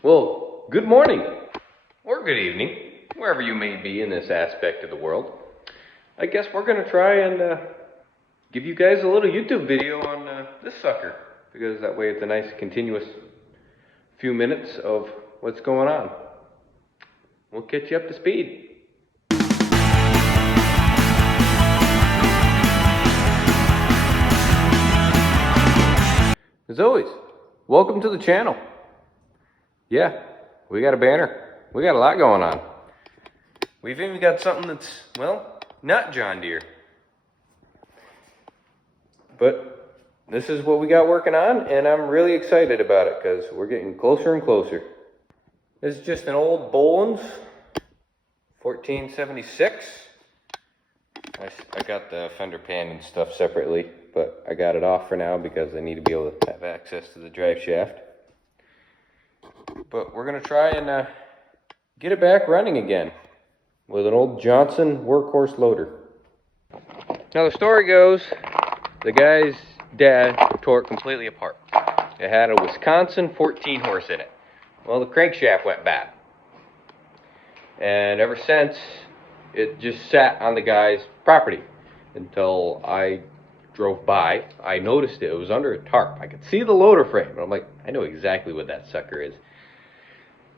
Well, good morning, or good evening, wherever you may be in this aspect of the world. I guess we're going to try and give you guys a little YouTube video on this sucker, because that way it's a nice continuous few minutes of what's going on. We'll catch you up to speed. As always, welcome to the channel. Yeah, we got a banner. We got a lot going on. We've even got something that's, well, not John Deere. But this is what we got working on, and I'm really excited about it because we're getting closer and closer. This is just an old Bolens 1476. I got the fender pan and stuff separately, but I got it off for now because I need to be able to have access to the drive shaft. But we're going to try and get it back running again with an old Johnson workhorse loader. Now the story goes, the guy's dad tore it completely apart. It had a Wisconsin 14 horse in it. Well, the crankshaft went bad. And ever since, it just sat on the guy's property until I drove by. I noticed it was under a tarp. I could see the loader frame, but I'm like, I know exactly what that sucker is.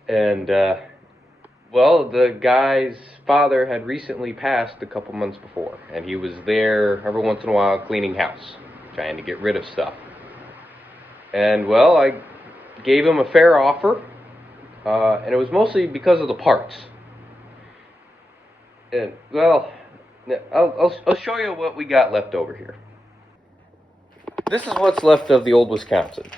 And, well, the guy's father had recently passed a couple months before, and he was there every once in a while cleaning house, trying to get rid of stuff. And, well, I gave him a fair offer, and it was mostly because of the parts. And, well, I'll show you what we got left over here. This is what's left of the old Wisconsin.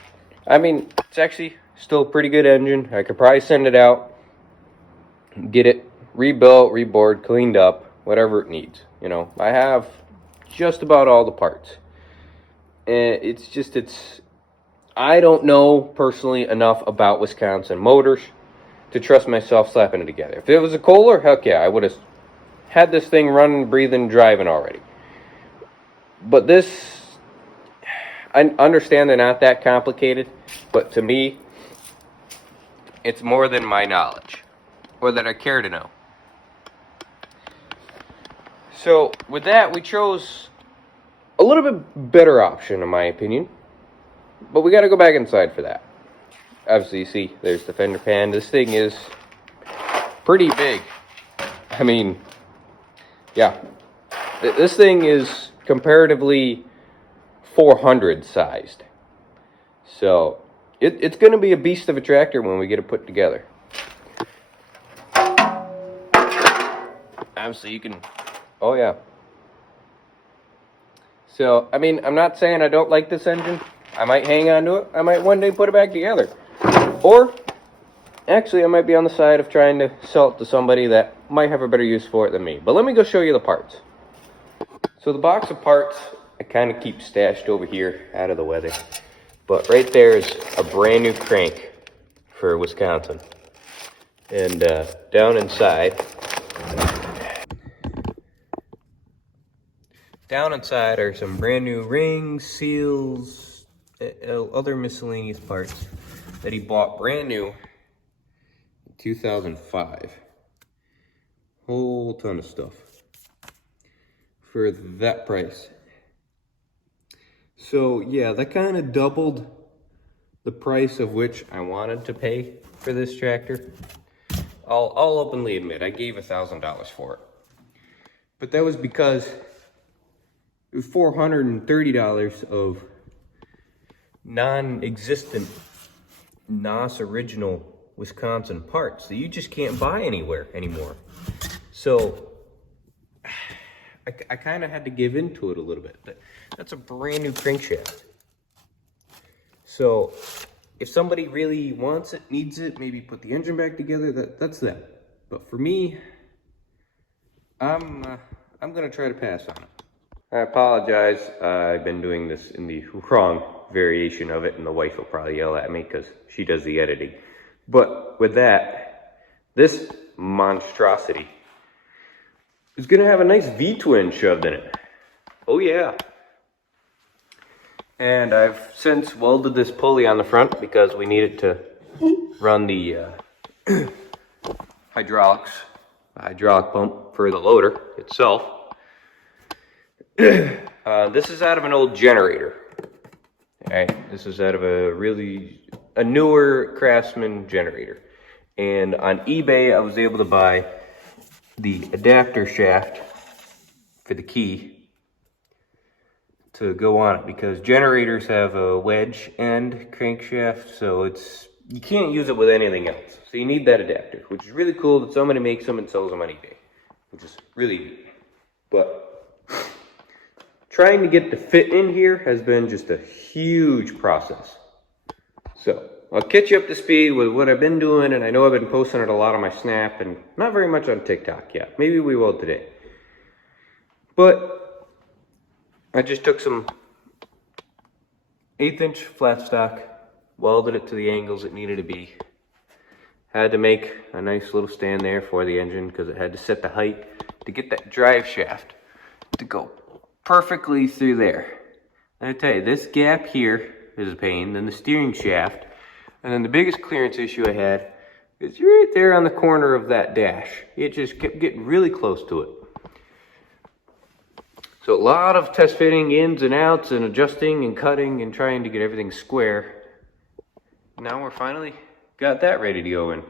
I mean, it's actually still a pretty good engine. I could probably send it out, get it rebuilt, rebored, cleaned up, whatever it needs. You know, I have just about all the parts. And I don't know personally enough about Wisconsin motors to trust myself slapping it together. If it was a Kohler, heck yeah, I would have had this thing running, breathing, driving already. But this, I understand they're not that complicated, but to me, it's more than my knowledge, or that I care to know. So, with that, we chose a little bit better option, in my opinion. But we got to go back inside for that. Obviously, you see, there's the fender pan. This thing is pretty big. I mean, yeah. This thing is comparatively 400 sized. So, it's going to be a beast of a tractor when we get it put together. Obviously, you can... Oh, yeah. So, I mean, I'm not saying I don't like this engine. I might hang on to it. I might one day put it back together. Or, actually, I might be on the side of trying to sell it to somebody that might have a better use for it than me. But let me go show you the parts. So, the box of parts, I kind of keep stashed over here out of the weather. But right there is a brand new crank for Wisconsin. And down inside are some brand new rings, seals, other miscellaneous parts that he bought brand new in 2005. Whole ton of stuff for that price. So yeah, that kind of doubled the price of which I wanted to pay for this tractor. I'll openly admit, I gave $1,000 for it. But that was because it was $430 of non-existent NOS original Wisconsin parts that you just can't buy anywhere anymore. So I kind of had to give into it a little bit. That's a brand new crankshaft. So if somebody really wants it, needs it, maybe put the engine back together, that's them. But for me, I'm gonna try to pass on it. I apologize, I've been doing this in the wrong variation of it, and the wife will probably yell at me because she does the editing. But with that, this monstrosity is gonna have a nice V-twin shoved in it. Oh yeah. And I've since welded this pulley on the front because we need it to run the hydraulic pump for the loader itself. This is out of an old generator. Alright, this is out of a newer Craftsman generator. And on eBay I was able to buy the adapter shaft for the key to go on it, because generators have a wedge end crankshaft, so you can't use it with anything else. So you need that adapter, which is really cool that somebody makes them and sells them on eBay, which is really neat. But trying to get the fit in here has been just a huge process. So I'll catch you up to speed with what I've been doing, and I know I've been posting it a lot on my Snap and not very much on TikTok yet. Maybe we will today. But I just took some 1/8" flat stock, welded it to the angles it needed to be. Had to make a nice little stand there for the engine because it had to set the height to get that drive shaft to go perfectly through there. And I tell you, this gap here is a pain, then the steering shaft, and then the biggest clearance issue I had is right there on the corner of that dash. It just kept getting really close to it. So a lot of test fitting ins and outs and adjusting and cutting and trying to get everything square. Now we're finally got that ready to go in.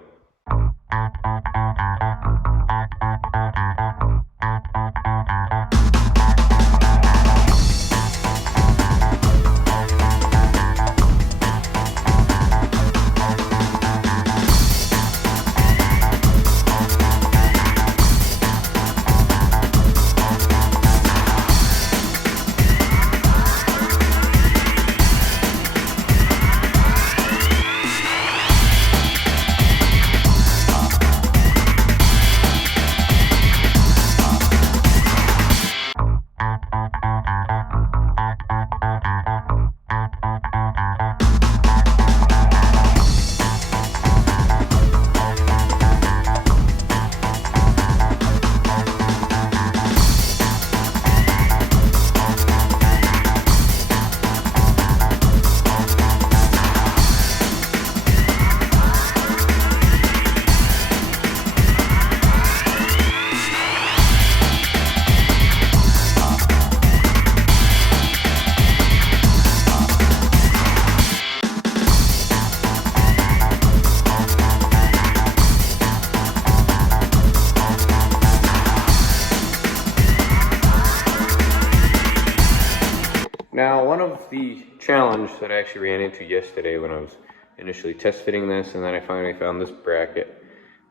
Now, one of the challenges that I actually ran into yesterday when I was initially test fitting this, and then I finally found this bracket,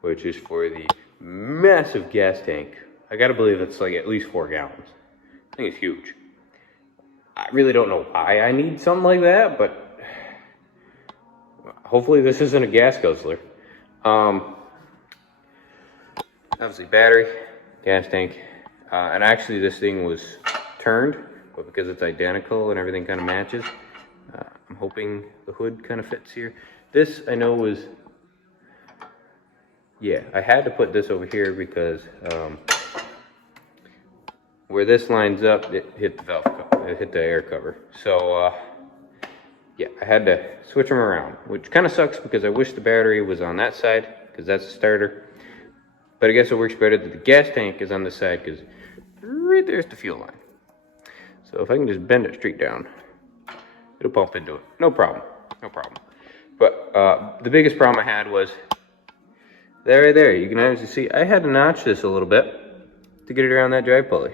which is for the massive gas tank. I gotta believe it's like at least 4 gallons. I think it's huge. I really don't know why I need something like that, but hopefully this isn't a gas guzzler. Obviously battery, gas tank, and actually this thing was turned, but because it's identical and everything kind of matches, I'm hoping the hood kind of fits here. This I know was, yeah, I had to put this over here because where this lines up, it hit the valve cover, it hit the air cover. So yeah, I had to switch them around, which kind of sucks because I wish the battery was on that side because that's the starter. But I guess it works better that the gas tank is on this side because right there's the fuel line. So if I can just bend it straight down, it'll pump into it. No problem, no problem. But the biggest problem I had was right there. You can actually see I had to notch this a little bit to get it around that drive pulley.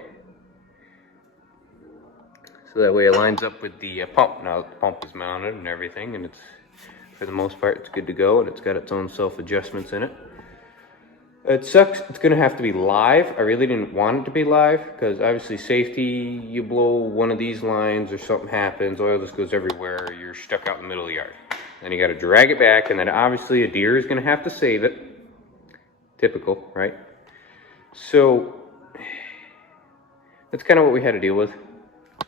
So that way it lines up with the pump. Now the pump is mounted and everything, and it's, for the most part, it's good to go, and it's got its own self-adjustments in it. It sucks, it's gonna have to be live. I really didn't want it to be live, because obviously safety, you blow one of these lines or something happens, oil just goes everywhere, you're stuck out in the middle of the yard. Then you gotta drag it back, and then obviously a deer is gonna have to save it. Typical, right? So, that's kind of what we had to deal with.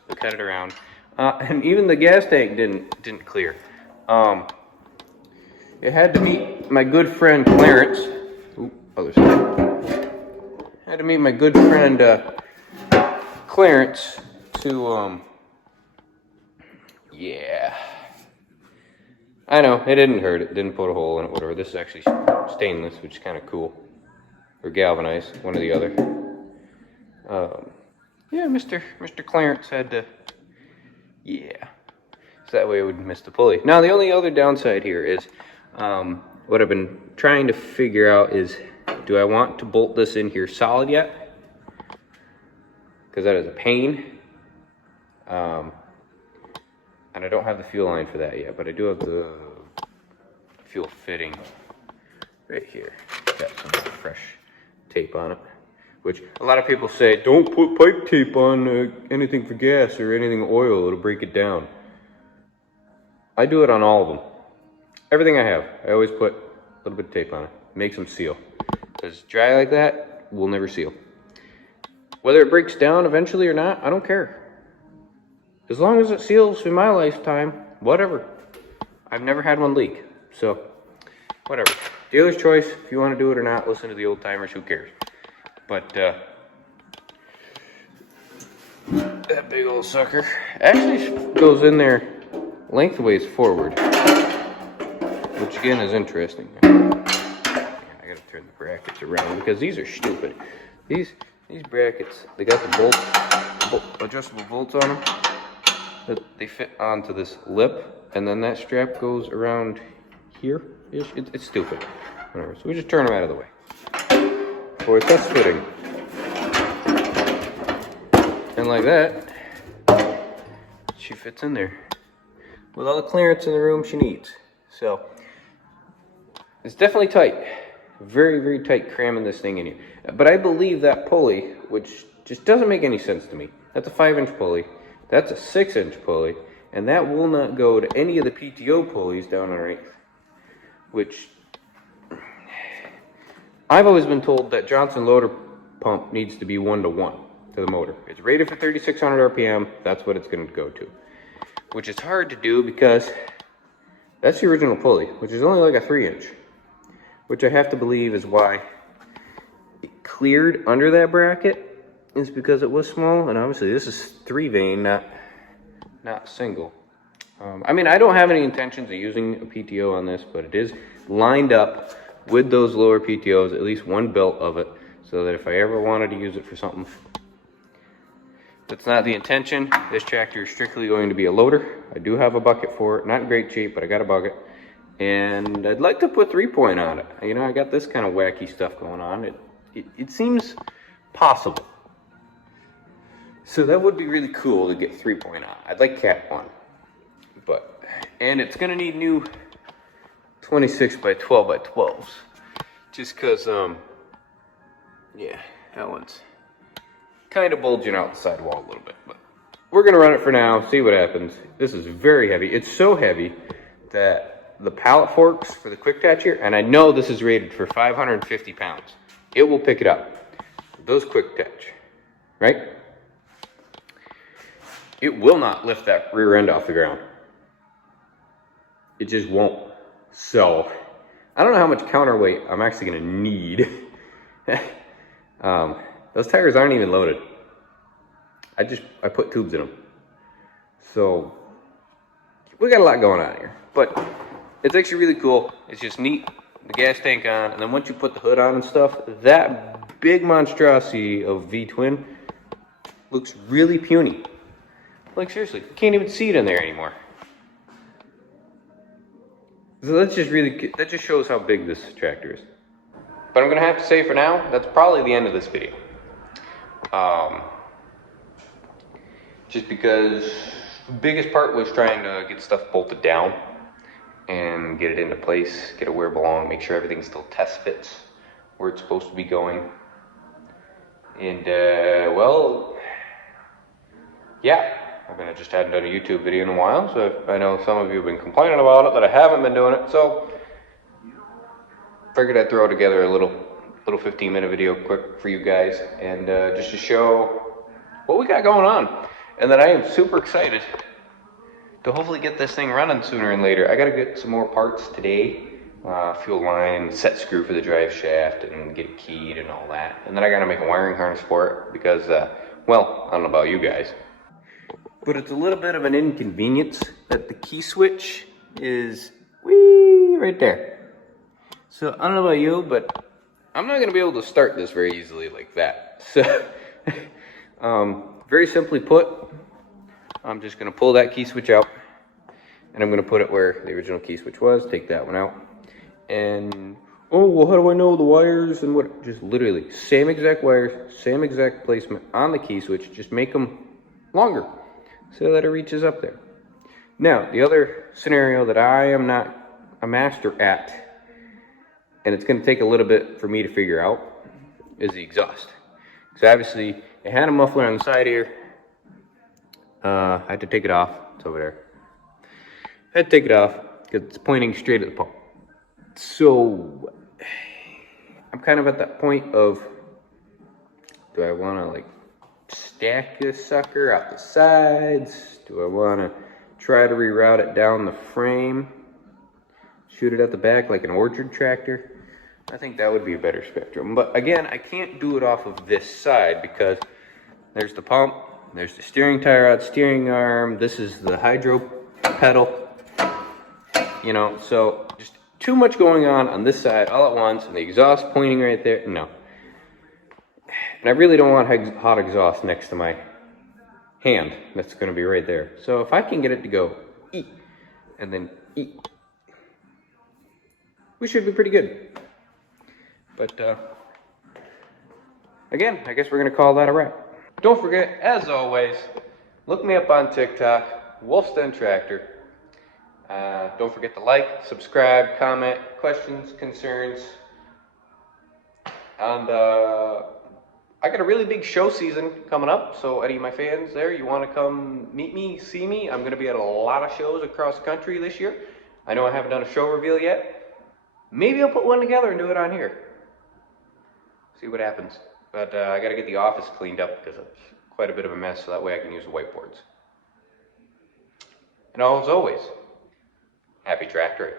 We cut it around. And even the gas tank didn't clear. It had to meet my good friend Clarence. Other side. I had to meet my good friend Clarence to yeah. I know, it didn't hurt. It didn't put a hole in it, whatever. This is actually stainless, which is kind of cool. Or galvanized, one or the other. Yeah, Mr. Clarence had to, yeah. So that way it wouldn't miss the pulley. Now, the only other downside here is, what I've been trying to figure out is, do I want to bolt this in here solid yet? Because that is a pain. And I don't have the fuel line for that yet, but I do have the fuel fitting right here. Got some fresh tape on it, which a lot of people say, don't put pipe tape on anything for gas or anything oil, it'll break it down. I do it on all of them. Everything I have, I always put a little bit of tape on it. Makes them seal. Because dry like that will never seal. Whether it breaks down eventually or not, I don't care. As long as it seals in my lifetime, whatever. I've never had one leak, so whatever. Dealer's choice, if you want to do it or not, listen to the old timers, who cares? But that big old sucker actually goes in there lengthways forward, which again is interesting. I gotta turn the brackets around because these are stupid. These brackets, they got the adjustable bolts on them. They fit onto this lip, and then that strap goes around here. It's stupid. Whatever. So we just turn them out of the way. For a test fitting. And like that, she fits in there with all the clearance in the room she needs. So it's definitely tight. Very, very tight cramming this thing in here. But I believe that pulley, which just doesn't make any sense to me. That's a 5-inch pulley. That's a 6-inch pulley, and that will not go to any of the PTO pulleys down underneath. Which, I've always been told that Johnson loader pump needs to be 1-to-1 to the motor. It's rated for 3,600 RPM, that's what it's going to go to. Which is hard to do because that's the original pulley, which is only like a 3-inch. Which I have to believe is why it cleared under that bracket. Is because it was small, and obviously this is 3-vein, not single. I mean, I don't have any intentions of using a PTO on this, but it is lined up with those lower PTOs, at least one belt of it, so that if I ever wanted to use it for something, that's not the intention. This tractor is strictly going to be a loader. I do have a bucket for it, not in great shape, but I got a bucket, and I'd like to put 3-point on it. You know, I got this kind of wacky stuff going on. It seems possible. So that would be really cool to get 3-point on. I'd like Cat 1. And it's gonna need new 26 by 12 by 12s. Just cause, yeah, that one's kind of bulging out the sidewall a little bit. But we're gonna run it for now, see what happens. This is very heavy. It's so heavy that the pallet forks for the quick attach here, and I know this is rated for 550 pounds. It will pick it up. Those quick attach, right? It will not lift that rear end off the ground. It just won't. So, I don't know how much counterweight I'm actually gonna need. Those tires aren't even loaded. I put tubes in them. So, we got a lot going on here. But, it's actually really cool. It's just neat. The gas tank on, and then once you put the hood on and stuff, that big monstrosity of V-twin looks really puny. Like seriously, you can't even see it in there anymore. So that just shows how big this tractor is. But I'm gonna have to say for now, that's probably the end of this video. Just because the biggest part was trying to get stuff bolted down and get it into place, get it where it belongs, make sure everything still test fits where it's supposed to be going. And well, yeah. I just hadn't done a YouTube video in a while, so I know some of you have been complaining about it, that I haven't been doing it, so figured I'd throw together a little 15-minute video quick for you guys, and just to show what we got going on, and that I am super excited to hopefully get this thing running sooner and later. I gotta get some more parts today, fuel line, set screw for the drive shaft, and get it keyed and all that, and then I gotta make a wiring harness for it, because, well, I don't know about you guys, but it's a little bit of an inconvenience that the key switch is Whee! Right there. So I don't know about you, but I'm not gonna be able to start this very easily like that. So, very simply put, I'm just gonna pull that key switch out, and I'm gonna put it where the original key switch was. Take that one out, and oh well, how do I know the wires and what? Just literally same exact wires, same exact placement on the key switch. Just make them longer so that it reaches up there. Now, the other scenario that I am not a master at, and it's going to take a little bit for me to figure out, is the exhaust. Because obviously, it had a muffler on the side here. I had to take it off. It's over there. I had to take it off because it's pointing straight at the pump. So, I'm kind of at that point of, do I want to like stack this sucker out the sides? Do I want to try to reroute it down the frame? Shoot it at the back like an orchard tractor? I think that would be a better spectrum. But again, I can't do it off of this side because there's the pump, there's the steering tie rod, steering arm, this is the hydro pedal. You know, so just too much going on this side all at once, and the exhaust pointing right there. No. And I really don't want hot exhaust next to my hand. That's going to be right there. So if I can get it to go E and then E, we should be pretty good. But again, I guess we're going to call that a wrap. Don't forget, as always, look me up on TikTok, Wolfston Tractor. Don't forget to like, subscribe, comment, questions, concerns. And I got a really big show season coming up, so any of my fans there, you want to come meet me, see me, I'm going to be at a lot of shows across the country this year. I know I haven't done a show reveal yet. Maybe I'll put one together and do it on here. See what happens. But I got to get the office cleaned up because it's quite a bit of a mess, so that way I can use the whiteboards. And as always, happy tractoring.